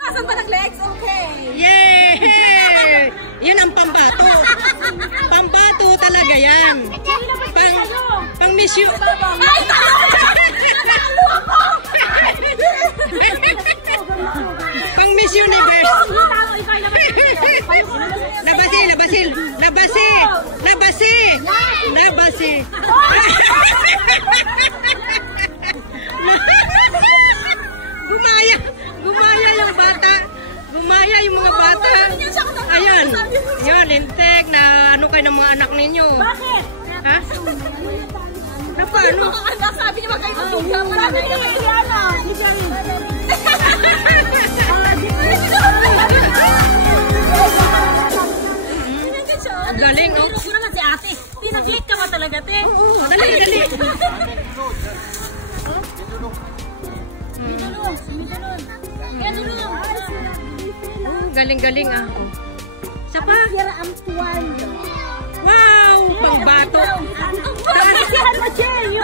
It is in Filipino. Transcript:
Asan ba ng legs? Okay. Yay! Yan ang pambato. Pambato talaga yan. Pang miss you. Ay, Pang Miss Universe. Nabasi, nabasi, nabasi, nabasi, nabasi. Gumaya, gumaya yung bata. Gumaya yung mga bata. Ayan, yun, lintek na ano kayo ng mga anak ninyo. bakit? Ha? Na paano? Anak, sabi niya magkayo ng bigyan. Marami niya magkayana. Galing, oh. Siguro naman si ate. Pinag-late ka ba talaga, te? Dali, dali. Galing-galing, ah. Isa pa? Wow! Pangbato. Kasihan mo siya.